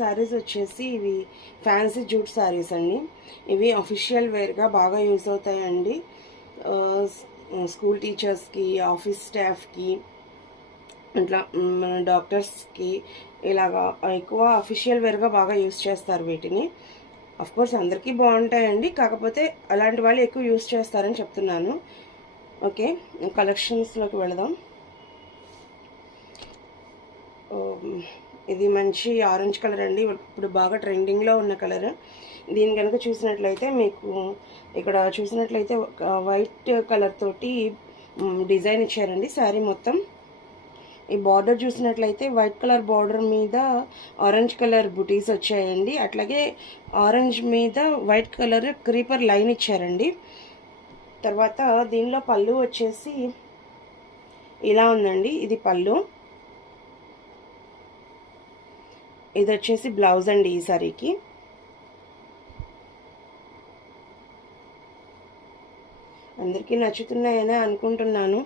శారీస్ వచ్చేసి ఇవి fancy jute saris అండి. ఇవి అఫీషియల్ వేర్గా బాగా యూజ్ అవుతాయండి. స్కూల్ టీచర్స్కి, ఆఫీస్ స్టాఫ్కి, ఇట్లా డాక్టర్స్కి ఇలాగా ఎక్కువ అఫీషియల్ వేర్గా బాగా యూజ్ చేస్తారు వీటిని. కోర్స్ అందరికీ బాగుంటాయండి, కాకపోతే అలాంటి వాళ్ళు ఎక్కువ యూజ్ చేస్తారని చెప్తున్నాను. ఓకే, కలెక్షన్స్లోకి వెళదాం. ఇది మంచి ఆరెంజ్ కలర్ అండి, ఇప్పుడు బాగా ట్రెండింగ్లో ఉన్న కలర్. దీని కనుక చూసినట్లయితే మీకు ఇక్కడ చూసినట్లయితే వైట్ కలర్ తోటి డిజైన్ ఇచ్చారండి శారీ మొత్తం. ఈ బార్డర్ చూసినట్లయితే వైట్ కలర్ బార్డర్ మీద ఆరెంజ్ కలర్ బుటీస్ వచ్చాయండి. అట్లాగే ఆరెంజ్ మీద వైట్ కలర్ క్రీపర్ లైన్ ఇచ్చారండి. తర్వాత దీనిలో పళ్ళు వచ్చేసి ఇలా ఉందండి, ఇది పళ్ళు. ఇది వచ్చేసి బ్లౌజ్ అండి ఈ సారీకి. అందరికీ నచ్చుతున్నాయని అనుకుంటున్నాను.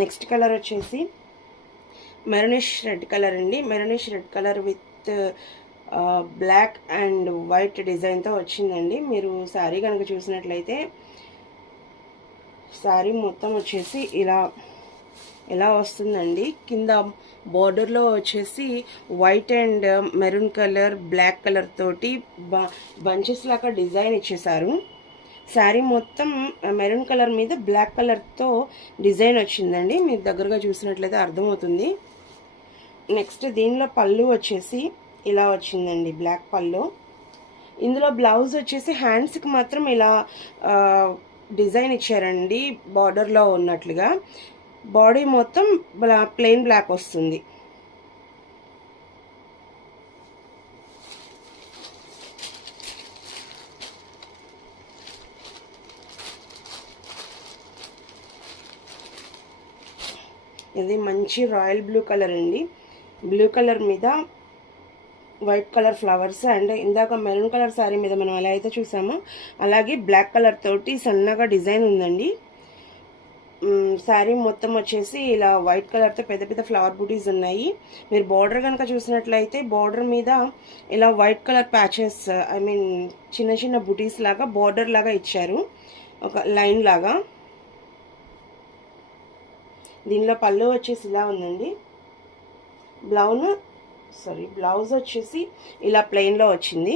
నెక్స్ట్ కలర్ వచ్చేసి మెరూనిష్ రెడ్ కలర్ అండి. Maroonish red colour with black and white డిజైన్తో వచ్చిందండి. మీరు శారీ కనుక చూసినట్లయితే శారీ మొత్తం వచ్చేసి ఇలా వస్తుందండి. కింద బార్డర్లో వచ్చేసి white and maroon colour, black colour తోటి బంచెస్ లాగా డిజైన్ ఇచ్చేసారు. శారీ మొత్తం మెరూన్ కలర్ మీద బ్లాక్ కలర్తో డిజైన్ వచ్చిందండి. మీరు దగ్గరగా చూసినట్లయితే అర్థమవుతుంది. నెక్స్ట్ దీనిలో పళ్ళు వచ్చేసి ఇలా వచ్చిందండి, బ్లాక్ పళ్ళు. ఇందులో బ్లౌజ్ వచ్చేసి హ్యాండ్స్కి మాత్రం ఇలా డిజైన్ ఇచ్చారండి, బార్డర్లో ఉన్నట్లుగా. బాడీ మొత్తం ప్లెయిన్ బ్లాక్ వస్తుంది. ఇది మంచి రాయల్ బ్లూ కలర్ అండి. బ్లూ కలర్ మీద వైట్ కలర్ ఫ్లవర్స్ అండ్ ఇందాక మెరూన్ కలర్ శారీ మీద మనం ఎలా అయితే చూసామో అలాగే బ్లాక్ కలర్ తోటి సన్నగా డిజైన్ ఉందండి. శారీ మొత్తం వచ్చేసి ఇలా వైట్ కలర్తో పెద్ద పెద్ద ఫ్లవర్ బూటీస్ ఉన్నాయి. మీరు బార్డర్ కనుక చూసినట్లయితే బార్డర్ మీద ఇలా white colour patches, I mean చిన్న చిన్న బూటీస్ లాగా బార్డర్ లాగా ఇచ్చారు, ఒక లైన్ లాగా. దీనిలో పళ్ళు వచ్చేసి ఇలా ఉందండి. బ్లౌజ్ వచ్చేసి ఇలా ప్లెయిన్లో వచ్చింది.